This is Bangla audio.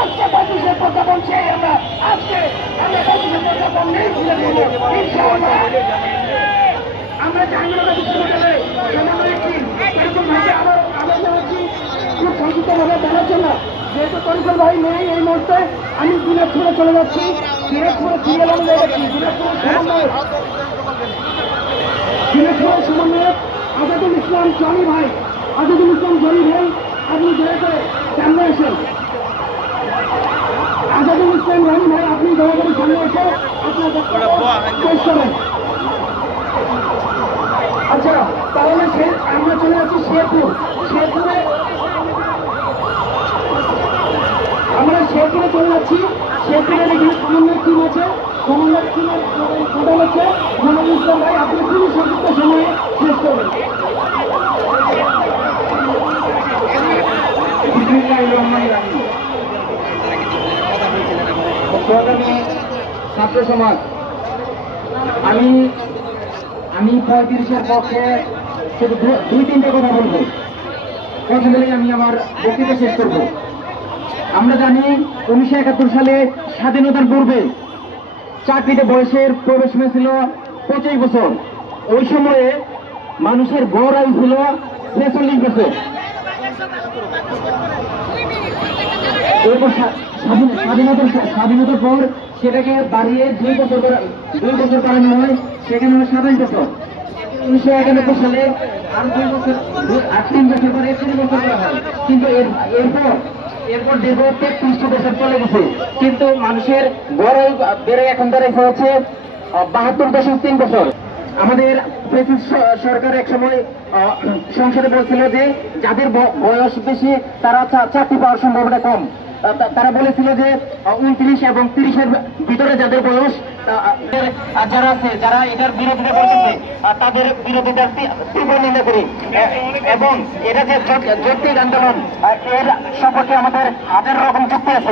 আজকে পঁচিশের প্রজ্ঞাপন চাই আমরা আজকে আমরা পঁচিশের প্রজ্ঞাপন নেই আমরা জাহাঙ্গীরনগর বিশ্ববিদ্যালয়ে যেহেতু করিফুল ভাই নেই এই মুহূর্তে, আমি দিনাজপুরে চলে যাচ্ছি। দিনাজপুরে সিরিয়াল অনুযায়ী যাচ্ছি দিনাজপুরের সমন্বয়ক আজাদুল ইসলাম জনি ভাই। আজাদুল ইসলাম জনি ভাই, আপনি দয়া করে সামনে আসেন। আজাদুল ইসলাম ভাই আপনি দয়া করে সামনে এসে আপনার করেন আচ্ছা তাহলে সে আমরা চলে যাচ্ছি শেরপুর শেরপুরে আমরা শেরপুরে চলে যাচ্ছি শেরপুরে দেখি সমন্বয় টিম আছে সমন্বয় টিমের প্রধান হচ্ছে মোহাম্মদ ইসলাম ভাই আপনি খুবই সংক্ষিপ্ত সময়ে শেষ করবেন ছাত্র সমাজ, আমি আমি পঁয়ত্রিশের পক্ষে শুধু দুই তিনটে কথা বলব। কথা বলেই আমি আমার বক্তৃতা শেষ করব। আমরা জানি উনিশশো একাত্তর সালে স্বাধীনতার পূর্বে চাকরিতে বয়সের প্রবেশ ছিল পঁচিশ বছর। ওই সময়ে মানুষের গড় আয়ু ছিল ছেচল্লিশ বছর। স্বাধীনতার স্বাধীনতার পর সেটাকে বাড়িয়ে দুই বছর দুই বছর বাড়ানো হয় সেখানে হয় সাতাশ বছর। উনিশশো একানব্বই সালে আরও দুই বছর আর তিন বছর পরে তিন বছর করা হয়। কিন্তু এর এরপর এরপর দীর্ঘ তেত্রিশটি বছর চলে গেছে। কিন্তু মানুষের গড় বেড়ে এখন দাঁড়িয়েছে হচ্ছে বাহাত্তর দশমিক তিন বছর। আমাদের সরকার এক সময় সংসদে বলছিল যে যাদের বয়স বেশি, তারা চাকরি পাওয়ার সম্ভাবনা কম। তারা বলেছিল যে উনত্রিশ এবং তিরিশের ভিতরে যাদের বয়স যারা আছে, যারা এটার বিরোধিতা করতেছে তাদের বিরোধিতার তীব্র নিন্দা করি। এবং এটা যে যৌক্তিক আন্দোলন এর সম্পর্কে আমাদের হাজার রকম যুক্তি আছে।